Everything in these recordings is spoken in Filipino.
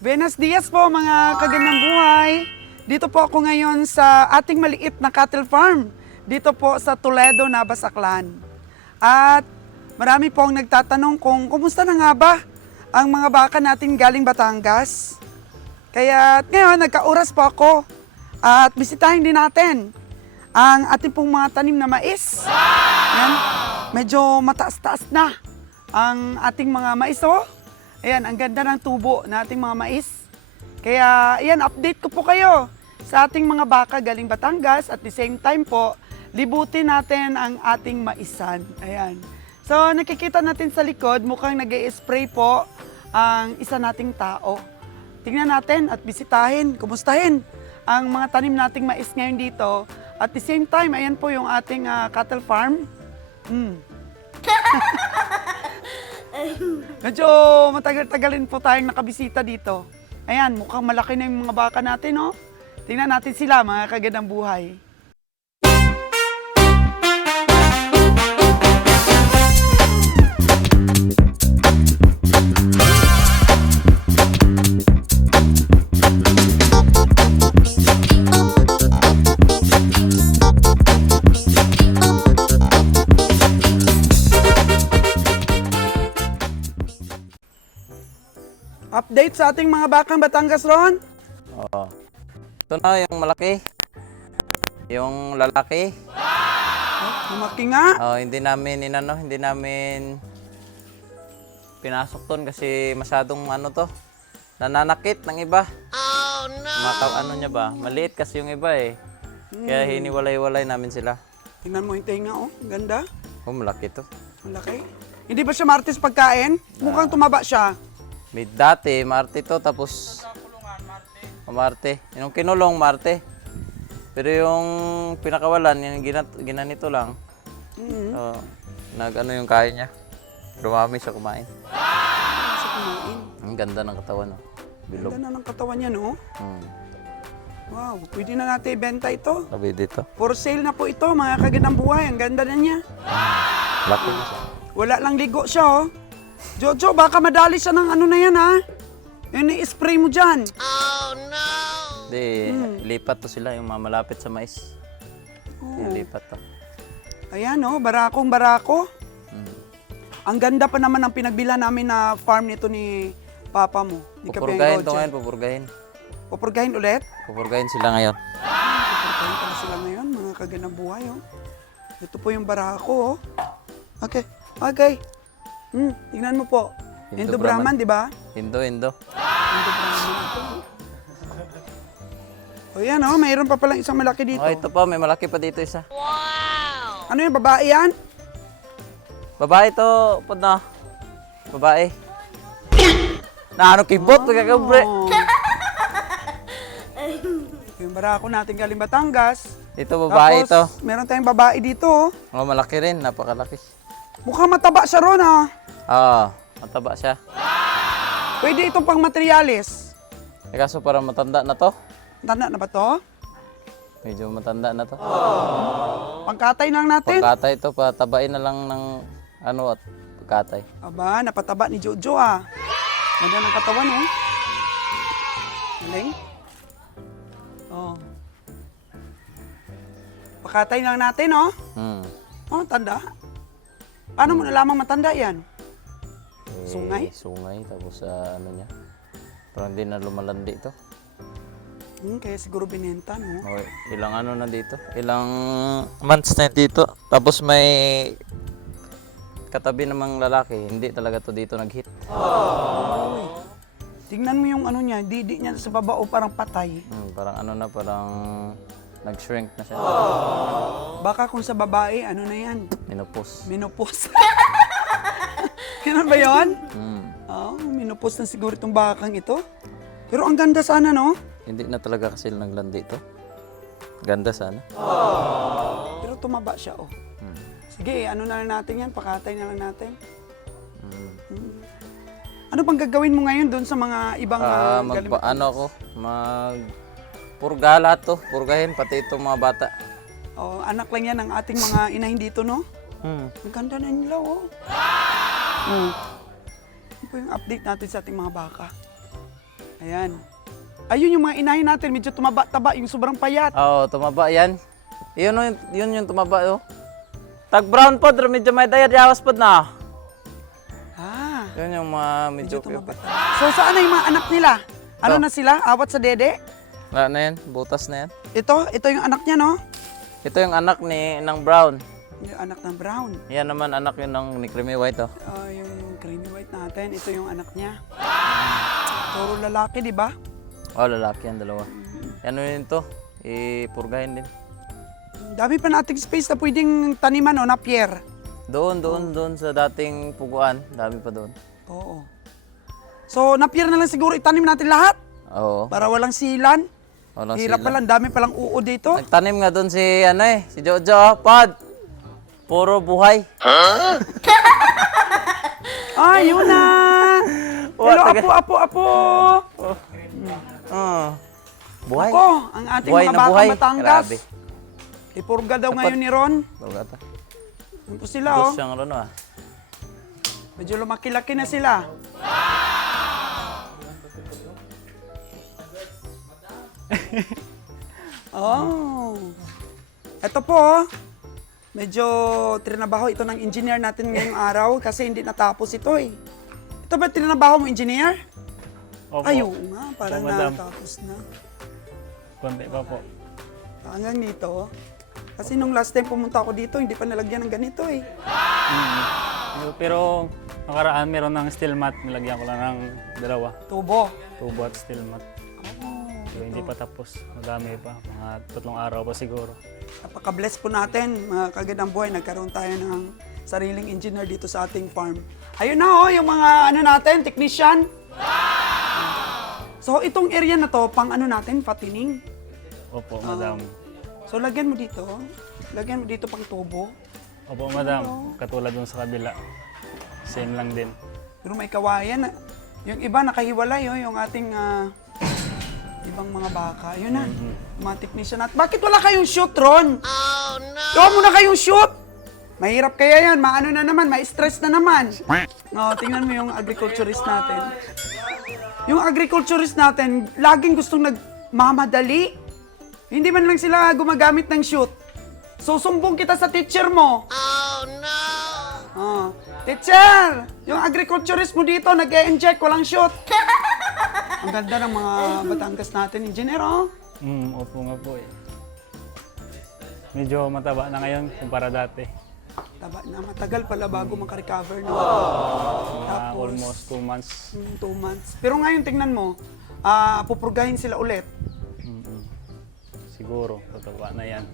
Buenos dias po mga kagandang buhay. Dito po ako ngayon sa ating maliit na cattle farm. Dito po sa Toledo, Navas, Aklan. At marami po ang nagtatanong kung kumusta na nga ba ang mga baka natin galing Batangas. Kaya ngayon nagkauras po ako at bisitahin din natin ang ating pong mga tanim na mais. Yan. Medyo mataas-taas na ang ating mga mais. Oh. Ayan, ang ganda ng tubo na ating mga mais. Kaya, ayan, update ko po kayo sa ating mga baka galing Batangas. At the same time po, libutin natin ang ating maisan. Ayan. So, nakikita natin sa likod, mukhang nag-i-spray po ang isa nating tao. Tingnan natin at bisitahin, kumustahin ang mga tanim nating mais ngayon dito. At the same time, ayan po yung ating cattle farm. Medyo matagal-tagalin po tayong nakabisita dito. Ayan, mukhang malaki na yung mga baka natin, no? Tingnan natin sila, mga kagandang buhay. Update sa ating mga bakang Batangas, Ron. Oo. Ito na yung malaki. Yung lalaki. Lumaki nga. Hindi namin pinasok ton kasi masyadong nananakit ng iba. Oh no. Niya ba? Maliit kasi yung iba eh. Kaya hiniwalay-walay namin sila. Tingnan mo yung tenga, oh. Ganda. Malaki to. Malaki. Hindi ba siya martis pagkain? Mukhang tumaba siya. Dati, Marte to, tapos Marte. Yung kinulong, Marte. Pero yung pinakawalan, yung ginanito lang. Yung kaya niya. Dumami siya kumain. Sa kumain. Ang ganda ng katawan, no? Bilog. Ganda na ng katawan niya, no? Wow, pwede na natin ibenta ito. Sabi dito. For sale na po ito, mga kagandang buhay. Ang ganda na niya. Laki na siya. Wala lang ligo siya, oh. Jojo, baka madali siya ng ano na yan, ha? Yun, i-spray mo dyan. Oh, no! Hindi, lipat to sila, yung mamalapit sa mais. Lipat to. Ayan, oh, barakong barako. Ang ganda pa naman ang pinagbila namin na farm nito ni Papa mo. Ni Pupurgahin to ngayon, pupurgahin. Pupurgahin ulit? Pupurgahin sila ngayon. Pupurgahin pala sila ngayon, mga kagandang buhay, oh. Ito po yung barako, oh. Okay, okay. Tingnan mo po. Indo Brahman, di ba? Indo. Indo Brahman ito. O yan, oh, mayroon pa palang isang malaki dito. Oh, ito pa, may malaki pa dito isa. Wow! Ano yung babae yan? Babae to, pud na. Babae. Kibot, kakabre. Yung barako natin galing Batangas. Ito, babae ito. Tapos, meron tayong babae dito, oh. Malaki rin, napakalaki. Mukhang mataba siya ron, ah. Mataba siya. Pwede itong pang materialis. Kaso parang matanda na to. Tanda na ba to? Medyo matanda na to. Pangkatay na lang natin. Pagkatay ito, patabain na lang ng at pagkatay. Aba, napataba ni Jojo, ah. Ganda ng katawan, oh. Galing. Oh. Pakatay lang natin, oh. Oh, tanda. Paano mo nalamang matanda yan? Sungay? Sungay, tapos niya. Parang hindi na lumalandi ito. Kaya siguro binenta, no? Ilang na dito. Ilang months na dito. Tapos may katabi namang lalaki. Hindi talaga to dito nag-hit. Tingnan mo yung ano niya, didi niya sa babao parang patay. Parang parang nag-shrink na siya. Baka kung sa babae, ano na yan? Menopause. Menopause. Ganun ba yun? Menopause na siguro itong bakang ito. Pero ang ganda sana, no? Hindi na talaga kasi naglandi ito. Ganda sana. Pero tumaba siya, oh. Sige, ano na lang natin yan? Pakatay na lang natin. Ano bang gagawin mo ngayon doon sa mga ibang purga lahat to. Purgahin, pati itong mga bata. Oh, anak lang yan ng ating mga inahin dito, no? Ang ganda na nila, oh. Ano po yung update natin sa ating mga baka? Ayan. Ayun yung mga inahin natin, medyo tumaba-taba, yung sobrang payat. Oo, tumaba yan. Yun yung tumaba, oh. Tag brown pod, medyo may dayad yawas pod na. Ah, Yun yung mga medyo medyo tumaba. So saan na yung mga anak nila? Ano Ito. na sila? Awat sa dede? Wala na yan, butas na yan. Ito yung anak niya, no? Ito yung anak ng brown. Yung anak ng brown. Yan naman anak yun ni creamy white, oh. Yung creamy white natin, ito yung anak niya. Puro lalaki, di ba? Oh, lalaki yan, dalawa. Ano yun to? Ipurgahin din. Dami pa nating space na pwedeng taniman, no? Napier. Doon sa dating puguan. Dami pa doon. Oo. So, napier na lang siguro itanim natin lahat Oo. para walang silan. Walang Hirap sila. pa lang, dami palang uod dito. Nagtanim nga doon si Jojo, oh. Pod. Puro buhay. Ay, yun na! Hello, apo! Oh. Buhay. Ako, ang ating Buhay mga na batang buhay. Batangas. Grabe. Ipurga daw ngayon ni Ron. Bagata. Yun po sila, oh. Dos siyang ano, ah. Medyo lumaki-laki na sila. Oh. Ito po, oh. Medyo trinabaho ito ng engineer natin ngayong araw kasi hindi natapos ito eh. Ito ba trinabaho mo, engineer? Opo. Ay, oo nga, parang Opo, madam. natapos na. Konti pa po. Hanggang dito. Kasi nung last time pumunta ako dito, hindi pa nalagyan ng ganito eh. Pero nakaraan meron ng steel mat. Nilagyan ko lang ng dalawa. Tubo. Tubo at steel mat. Pero hindi pa tapos. Madami pa. Mga 3 araw pa siguro. Napaka-bless po natin, mga kagandang buhay. Nagkaroon tayo ng sariling engineer dito sa ating farm. Ayun na oh, yung mga ano natin, technician. So itong area na to, pang ano natin, fattening. Opo, madam. So lagyan mo dito. Lagyan mo dito pang tubo. Opo, madam. Katulad dun sa kabila. Same lang din. Pero may kawayan. Yung iba nakahiwalay, oh, yung ating ibang mga baka. Yun na, mga technician natin. Bakit wala kayong shoot, Ron? Oh, no! Gawa mo na kayong shoot! Mahirap kaya yan, maano na naman, ma-stress na naman. No, tingnan mo yung agriculturist natin. Yung agriculturist natin, laging gustong nagmamadali. Hindi man lang sila gumagamit ng shoot. Susumbong kita sa teacher mo. Oh, no! Oh, teacher! Yung agriculturist mo dito, nag-e-inject, walang shoot. Ang ganda ng mga Batangas natin, engineer, oh. Opo nga po eh. Medyo mataba na ngayon kumpara dati. Taba na, matagal pala bago makarecover, no? Almost 2 months. 2 months. Pero ngayon, tingnan mo, pupurgahin sila ulit. Siguro, tataba na yan.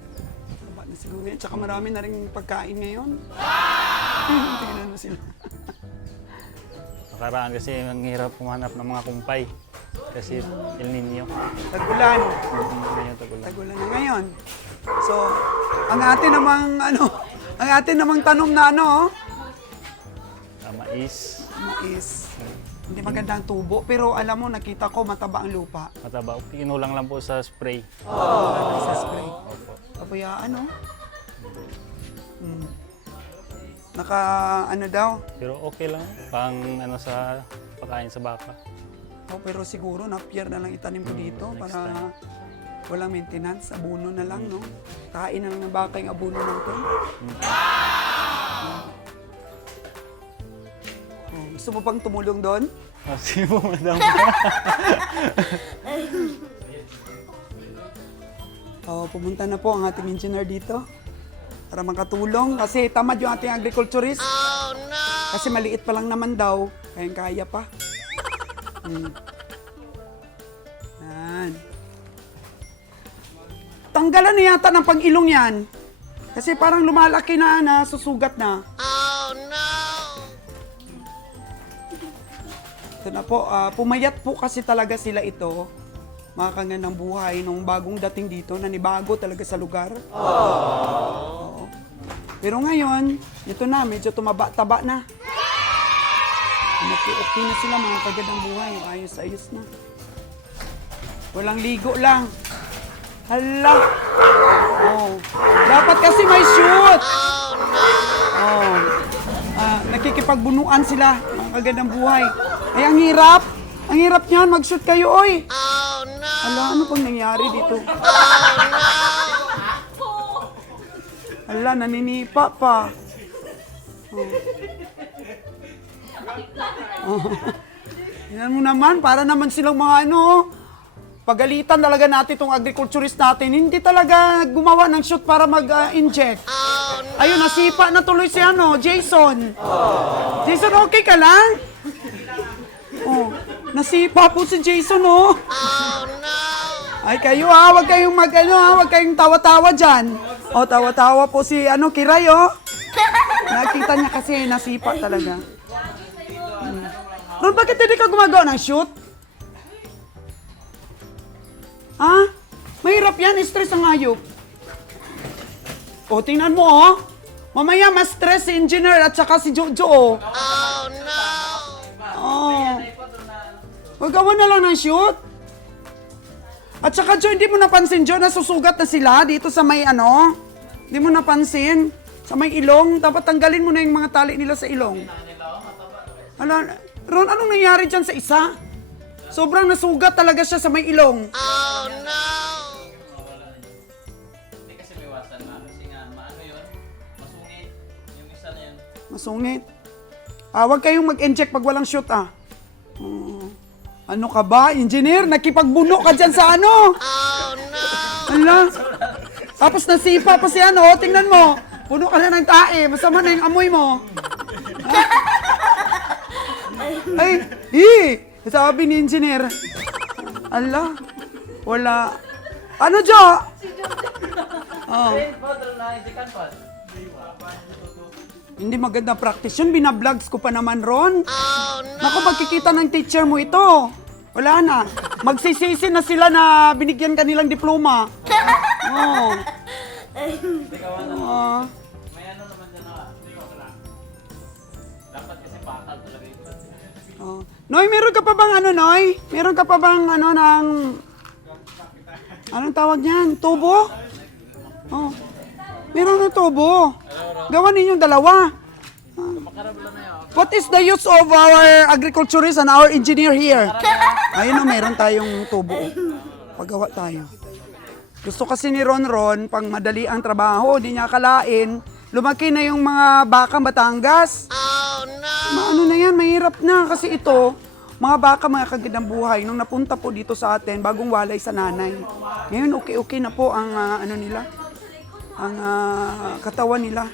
Taba na siguro yan. Tsaka marami na rin pagkain ngayon. Tingnan mo sila. Nakaraan kasi ang hirap pumanap ng mga kumpay. Kasi El Nino. Tagulan. Ngayon tagulan. Tagulan na ngayon. So, ang atin namang tanong na ano, oh, Mais. mais. Hindi maganda ang tubo, pero alam mo, nakita ko mataba ang lupa. Mataba. Kinulang lang po sa spray. Wala sa spray. Pabayaan, no? Naka, ano daw? Pero okay lang. Pang ano sa pagkain sa baka. Oh, pero siguro, na-pier na lang itanim mo dito next para time. walang maintenance. Abuno na lang, no? Kain na lang ng baka yung abuno natin. Oh, gusto mo pang tumulong doon? Kasi po, madam. Oh, pumunta na po ang ating engineer dito para makatulong kasi tamad yung ating agriculturist. Oh, no! Kasi maliit pa lang naman daw, kaya pa. Yan. Tanggalan na yata ng pag-ilong yan. Kasi parang lumalaki na, susugat na. Oh, no! Ito na po, pumayat po kasi talaga sila ito. Mga kagandang buhay nung bagong dating dito, nanibago talaga sa lugar. Oo. Pero ngayon, ito na, medyo tumaba-taba na. Okay na sila, mga kagandang buhay. Ayos-ayos na. Walang ligo lang. Hala! Oh. Dapat kasi may shoot! Oh. Nakikipagbunuan sila, mga kagandang buhay. Ay, ang hirap! Ang hirap niyan, mag-shoot kayo, oy. Oh, no. Ala, ano pang nangyari dito? Ala, naninipa pa. Tingnan mo naman, para naman silang mga ano, pagalitan talaga natin itong agriculturist natin. Hindi talaga gumawa ng shoot para mag-inject. Ayun, nasipa na tuloy si ano, Jason. Jason, okay ka lang? Oh, nasipa po si Jason, oh. Ay, kayo wag kayong wag kayong tawa-tawa dyan. Oh, tawa-tawa po si ano, Kiray, oh. Nakita niya kasi nasipa talaga. Ron, bakit hindi ka gumagawa ng shoot? Ha? Mahirap yan, stress ang hayop. O, tingnan mo, oh. Mamaya mas stress si engineer at saka si Jojo, oh. Oh, no! Oh. Magawa na lang ng shoot. At saka, Jo, hindi mo napansin, Jo, nasusugat na sila dito sa may ano. Hindi mo napansin. Sa may ilong. Dapat tanggalin mo na yung mga tali nila sa ilong. Ala, Ron, anong nangyari dyan sa isa? Sobrang nasugat talaga siya sa may ilong. Oh, no! Hindi kasi liwasan na. Kasi nga, maano yun? Masungit. Yung isa na yun. Masungit. Huwag kayong mag-inject pag walang shoot, ah. Ano ka ba, engineer? Nakipagbuno ka dyan sa ano? Oh, no! Ala. Tapos nasipa pa si ano, tingnan mo. Puno ka na ng tae, masama na yung amoy mo. Ay, sabi ni engineer. Ala, wala. Ano, Jo? Oh. Hindi maganda practice yun. Binablogs ko pa naman, Ron. Oh, no. Naku, magkikita ng teacher mo ito. Wala na. Magsisisi na sila na binigyan ka nilang diploma. Oh. May ano naman dyan na. Dapat kasi bakal talaga ito. Oh. Noy, meron ka pa bang ano, Noy? Meron ka pa bang ano ng... Anong tawag niyan? Tubo? Oh. Meron na tubo. Gawa ninyong dalawa. What is the use of our agriculturist and our engineer here? Ayun o, meron tayong tubo. Paggawa tayo. Gusto kasi ni Ron, pang madali ang trabaho, di niya akalain, lumaki na yung mga bakang Batangas. Oh, no! Maano na yan, mahirap na. Kasi ito, mga baka, mga kagandang buhay, nung napunta po dito sa atin, bagong walay sa nanay. Ngayon, okay na po ang ano nila, ang katawan nila.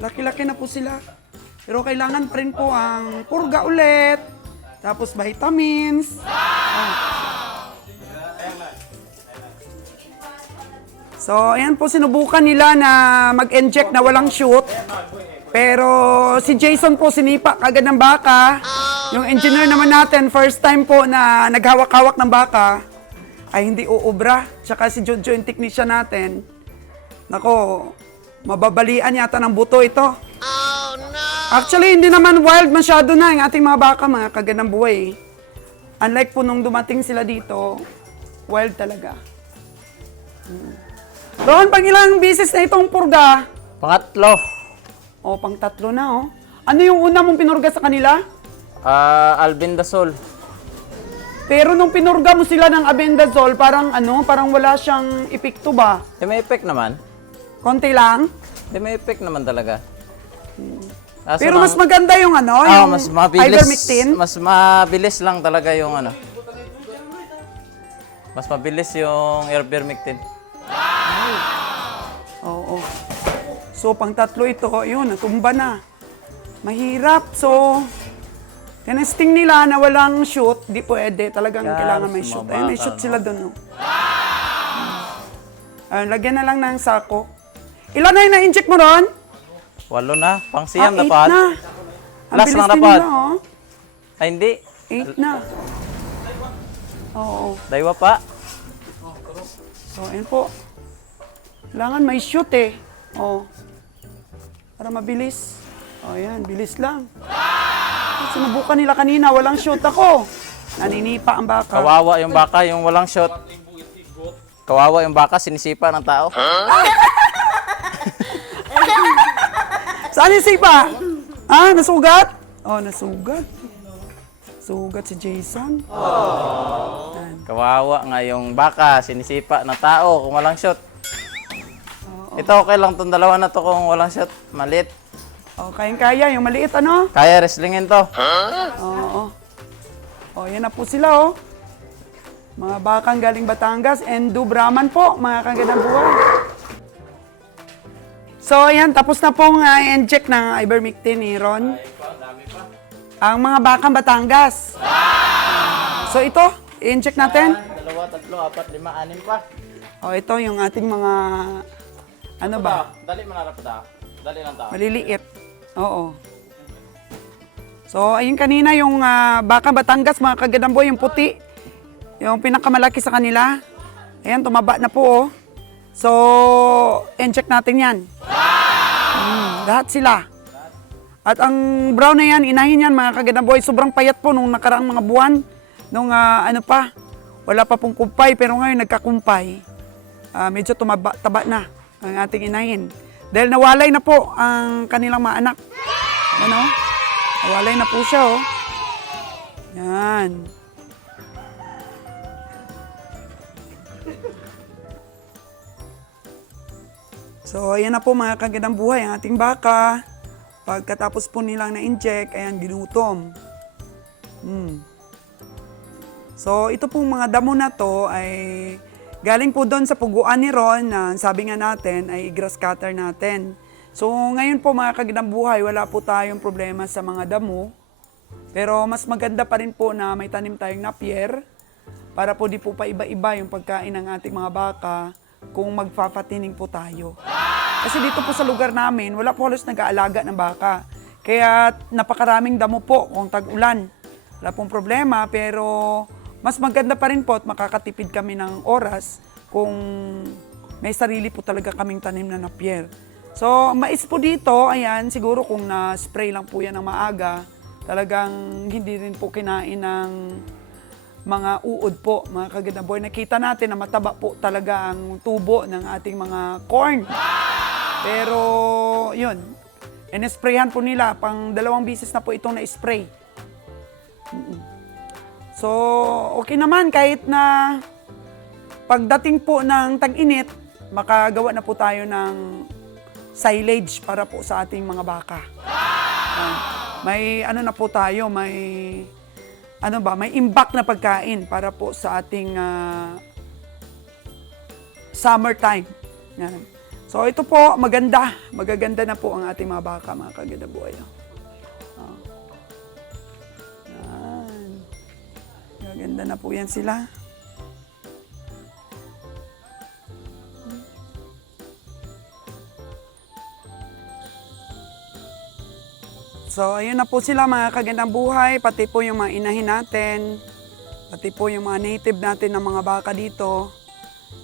Laki-laki na po sila. Pero kailangan pa rin po ang purga ulit, tapos vitamins. So, ayan po, sinubukan nila na mag-inject na walang shoot. Pero si Jason po sinipa kagad ng baka. Yung engineer naman natin, first time po na naghawak-hawak ng baka, ay hindi uubra. Tsaka si Jojo, yung technician natin, nako, mababalian yata ng buto ito. Oh, no! Actually, hindi naman wild masyado na yung ating mga baka, mga kagandang buhay. Unlike po nung dumating sila dito, wild talaga. Ron, pang ilang bisis na itong purga? Pangatlo. O, pang tatlo na, oh. Ano yung una mong pinurga sa kanila? Albendazole. Pero nung pinurga mo sila ng albendazole, parang ano, parang wala siyang epekto ba? May effect naman. Konti lang? May effect naman talaga. Pero mas maganda yung ano, yung mas mabilis. ivermectin. Mas mabilis lang talaga yung ano. Mas mabilis yung ivermectin. Oo. So, pang tatlo ito, yun, natumba na. Mahirap. So, tinesting nila na walang shoot, di pwede. Talagang kailangan may shoot. Ayun, may shoot sila doon, no? Lagyan na lang ng sako. Ilan na yung na-inject mo ron? 8 na. Pang siyam 8 dapat. na. Ang Last bilis lang din dapat. nila, oh. Ay, hindi. 8 na. Oo. Daywa pa. So, ayun po. Kailangan may shoot eh. Oh. Para mabilis. Oh, yan. Bilis lang. Sinubukan nila kanina. Walang shoot ako. Naninipa ang baka. Kawawa yung baka, yung walang shot. Kawawa yung baka, sinisipa ng tao. Saan yung sipa? Ah, nasugat? Oh, nasugat. nasugat si Jason. Kawawa nga yung baka, sinisipa na tao kung walang shot. Ito okay lang tong dalawa na to kung walang shot, malit. Oh, kayang-kaya, yung maliit ano? Kaya wrestlingin to. Oo. Oh, yan na po sila oh. Mga bakang galing Batangas and do Brahman po, mga kagandang buhay. So, ayan, tapos na pong inject ng ivermectin ni Ron. Ang mga bakang Batangas. So, ito, i-inject natin. 2, 3, 4, 5, 6 pa. Oh, ito yung ating mga, ano ba, Dali mo narap ta. Dali lang ta. maliliit. Oo. So, ayun kanina yung bakang Batangas, mga kagandang buhay, yung puti. Yung pinakamalaki sa kanila. Ayan, tumaba na po oh. So, inject natin yan. Lahat sila. At ang brown na yan, inahin yan mga kagandang buhay. Sobrang payat po nung nakaraang mga buwan. Nung ano pa, wala pa pong kumpay. Pero ngayon nagkakumpay. Medyo taba na ang ating inahin. Dahil nawalay na po ang kanilang mga anak. Ano? Nawalay na po siya oh. Yan. So, ayan na po mga kagandang buhay, ang ating baka. Pagkatapos po nilang na-inject, ayan, ginutom. So, ito pong mga damo na to ay galing po doon sa puguan ni Ron na sabi nga natin ay grass cutter natin. So, ngayon po mga kagandang buhay, wala po tayong problema sa mga damo. Pero mas maganda pa rin po na may tanim tayong napier para po di po pa iba-iba yung pagkain ng ating mga baka kung magpapatining po tayo. Kasi dito po sa lugar namin, wala po halos nag-aalaga ng baka. Kaya napakaraming damo po kung tag-ulan. Wala pong problema, pero mas maganda pa rin po at makakatipid kami ng oras kung may sarili po talaga kaming tanim na napier. So, mais po dito, ayan, siguro kung na-spray lang po yan ng maaga, talagang hindi rin po kinain ng mga uod po, mga kagandang buhay. Nakita natin na mataba po talaga ang tubo ng ating mga corn. Pero, yun, in-sprayhan po nila, pang 2 bisis na po itong na-spray. So, okay naman kahit na pagdating po ng tag-init, makagawa na po tayo ng silage para po sa ating mga baka. May ano na po tayo, may may imbak na pagkain para po sa ating summertime. Yan. So ito po, magaganda na po ang ating mga baka, mga kaganda buhay. Yan. Magaganda na po yan sila. So, ayun na po sila mga kagandang buhay, pati po yung mga inahin natin, pati po yung mga native natin ng mga baka dito,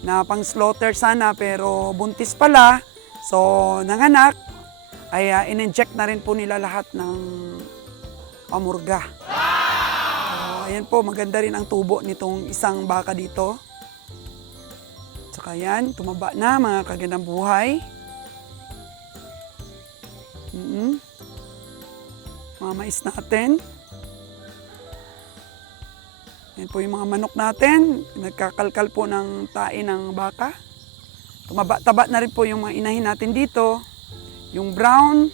na pang slaughter sana pero buntis pala, so nanganak, ay in-inject na rin po nila lahat ng pamurga. So, ayan po, maganda rin ang tubo nitong isang baka dito. Tsaka yan, tumaba na mga kagandang buhay. Mga mais natin. Yan po yung mga manok natin. Nagkakalkal po ng tae ng baka. Tumaba-taba na rin po yung mga inahin natin dito. Yung brown,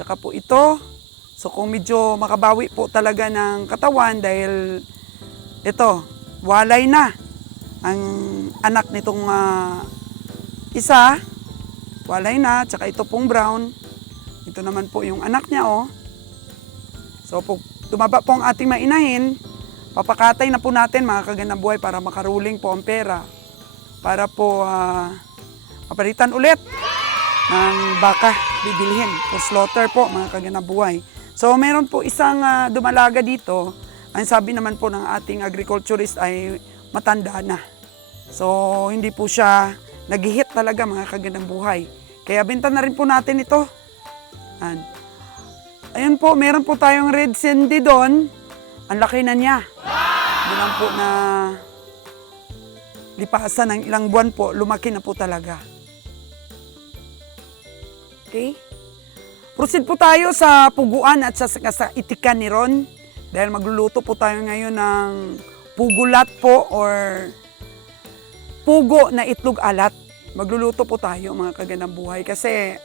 tsaka po ito. So kung medyo makabawi po talaga ng katawan dahil ito, walay na ang anak nitong isa. Walay na, tsaka ito pong brown. Ito naman po yung anak niya oh. So, pag tumaba po ang ating mainahin, papakatay na po natin mga kagandang buhay para makaruling po ang pera. Para po mapalitan ulit ng baka bibilhin for slaughter po mga kagandang buhay. So, meron po isang dumalaga dito. Ang sabi naman po ng ating agriculturist ay matanda na. So, hindi po siya nag-hit talaga mga kagandang buhay. Kaya binta na rin po natin ito. Ayun po, meron po tayong red sandy doon. Ang laki na niya. Hindi lang po na lipasan ng ilang buwan po, lumaki na po talaga. Okay? Proceed po tayo sa puguan at sa itikan ni Ron. Dahil magluluto po tayo ngayon ng pugulat po or pugo na itlog alat. Magluluto po tayo mga kagandang buhay kasi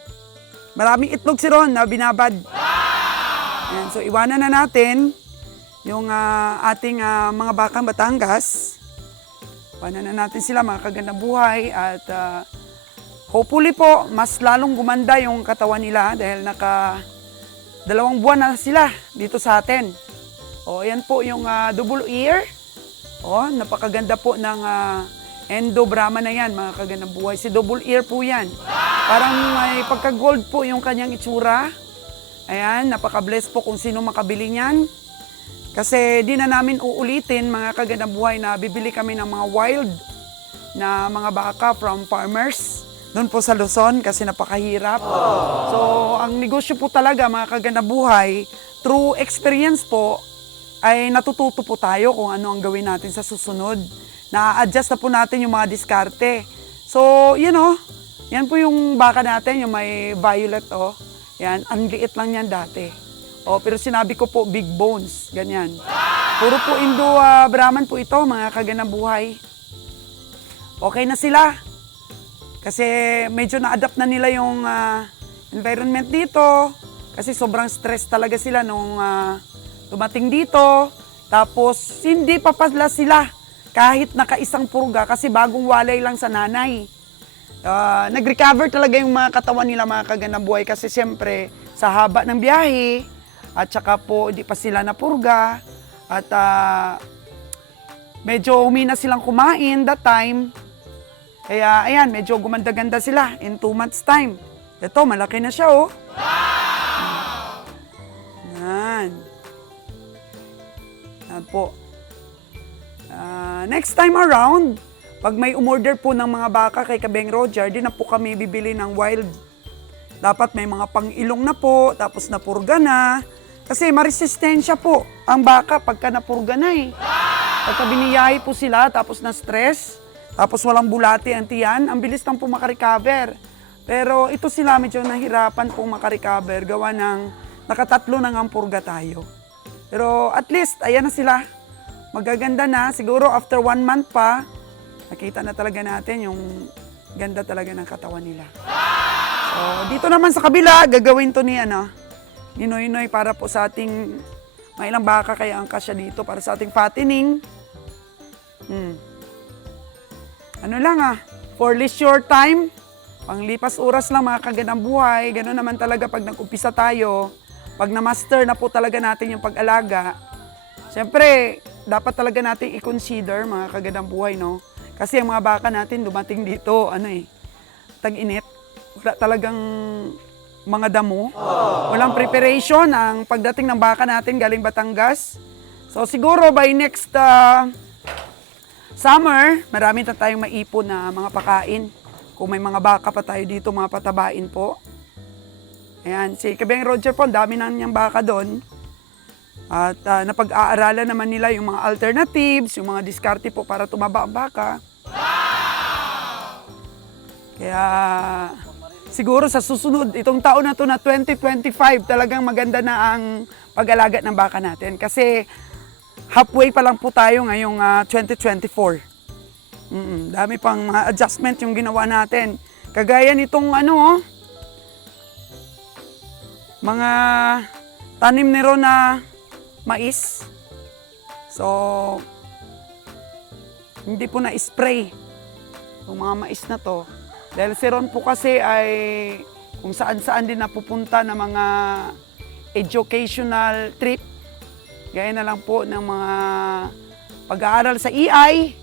maraming itlog si Ron na binabad. Ayan, so iwanan na natin yung ating mga bakang Batangas. Iwanan na natin sila mga kagandang buhay at hopefully po mas lalong gumanda yung katawan nila dahil naka 2 buwan na sila dito sa atin. O yan po yung double ear. O napakaganda po ng Endo Brahma na yan, mga kagandang buhay. Si double ear po yan. Parang may pagka-gold po yung kanyang itsura. Ayan, napaka-bless po kung sino makabili niyan. Kasi di na namin uulitin, mga kagandang buhay, na bibili kami ng mga wild na mga baka from farmers. Doon po sa Luzon kasi napakahirap. So, ang negosyo po talaga, mga kagandang buhay, through experience po, ay natututo po tayo kung ano ang gawin natin sa susunod. Na-adjust na po natin yung mga diskarte. So, yan po yung baka natin, yung may violet, Yan, ang liit lang yan dati. Pero sinabi ko po, big bones, ganyan. Puro po Indo Brahman po ito, mga kagandang buhay. Okay na sila. Kasi medyo na-adapt na nila yung environment dito. Kasi sobrang stress talaga sila nung dumating dito. Tapos, hindi pa pala sila kahit nakaisang purga kasi bagong walay lang sa nanay. Nag-recover talaga yung mga katawan nila, mga kagandang buhay, kasi siyempre sa haba ng biyahe at saka po hindi pa sila napurga at medyo humina silang kumain that time. Kaya ayan, medyo gumanda-ganda sila in 2 months time. Ito, malaki na siya, Yan. Yan po. Next time around, pag may umorder po ng mga baka kay Kabeng Roger, di na po kami bibili ng wild. Dapat may mga pang-ilong na po, tapos napurga na. Kasi maresistensya po ang baka pagka napurga na Pagka biniyahe po sila, tapos na-stress, tapos walang bulati ang tiyan, ang bilis lang po makarecover. Pero ito sila medyo nahirapan pong makarecover, gawa ng nakatatlo ng ampurga tayo. Pero at least, ayan na sila. Magaganda na. Siguro after 1 month pa, nakita na talaga natin yung ganda talaga ng katawan nila. So, dito naman sa kabila, gagawin to ni Noy para po sa ating, may ilang baka kaya ang kasya dito para sa ating fattening. Ano lang for leisure time, panglipas oras lang, mga kagandang buhay. Ganoon naman talaga pag nag-umpisa tayo, pag na-master na po talaga natin yung pag-alaga, siyempre, dapat talaga natin i-consider, mga kagandang buhay, no? Kasi ang mga baka natin dumating dito, tag-init. Wala talagang mga damo. Walang preparation ang pagdating ng baka natin galing Batangas. So siguro by next summer, marami na tayong maipon na mga pakain. Kung may mga baka pa tayo dito, mga patabain po. Ayan, si Kabeng Roger po, dami na niyang baka doon. At napag-aaralan naman nila yung mga alternatives, yung mga diskarte po para tumaba ang baka. Kaya siguro sa susunod, itong taon na to na 2025, talagang maganda na ang pag-alaga ng baka natin. Kasi halfway pa lang po tayo ngayong 2024. Dami pang mga adjustment yung ginawa natin. Kagaya nitong mga tanim ni Ron na mais. So, hindi po na-spray yung mga mais na to. Dahil si Ron po kasi ay kung saan-saan din napupunta ng mga educational trip. Gaya na lang po ng mga pag-aaral sa EI.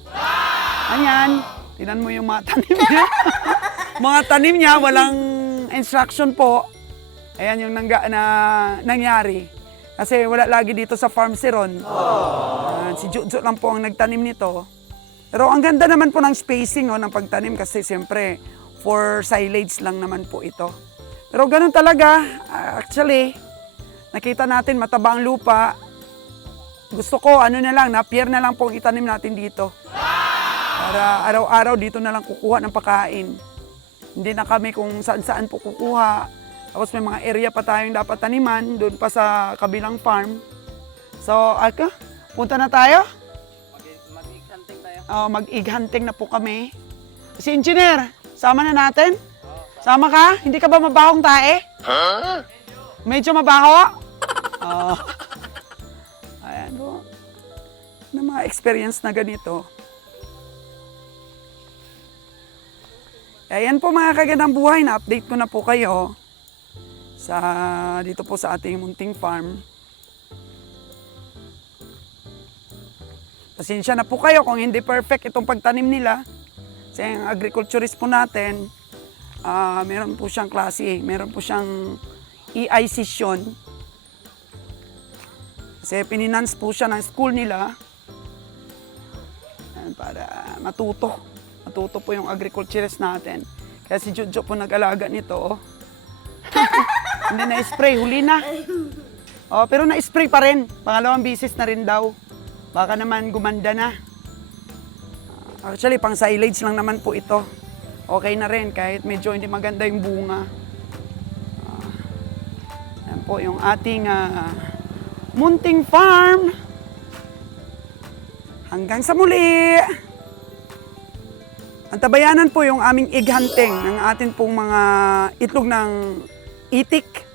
Ayan, tinan mo yung mga tanim niya. Mga tanim niya, walang instruction po. Ayan yung nangyari. Kasi wala lagi dito sa farm si Ron. Si Jojo lang po ang nagtanim nito. Pero ang ganda naman po ng spacing ng pagtanim kasi siyempre for silage lang naman po ito. Pero ganun talaga. Actually, nakita natin mataba ang lupa. Gusto ko napier na lang po ang itanim natin dito. Para araw-araw dito na lang kukuha ng pagkain. Hindi na kami kung saan-saan po kukuha. Tapos may mga area pa tayong dapat taniman doon pa sa kabilang farm. So, ako, punta na tayo? Mag-egg hunting tayo. Mag-egg hunting na po kami. Si Engineer, sama na natin? Sama ka? Hindi ka ba mabahong tae? Medyo mabaho? Oo. Ayan po. Na mga experience na ganito. Ayan po mga kagandang buhay, na-update ko na po kayo dito po sa ating munting farm. Pasensya na po kayo kung hindi perfect itong pagtanim nila. Kasi ang agriculturist po natin, meron po siyang klase, meron po siyang EI session. Kasi pininance po siya ng school nila para matuto. Matuto po yung agriculturist natin. Kaya si Jojo po nag-alaga nito. Oh. Hindi na-spray, huli na. Oh, pero na-spray pa rin. Pangalawang bisis na rin daw. Baka naman gumanda na. Actually, pang silage lang naman po ito. Okay na rin kahit medyo hindi maganda yung bunga. Yan po yung ating munting farm. Hanggang sa muli! Ang tabayanan po yung aming egg hunting ng atin pong mga itlog ng itik.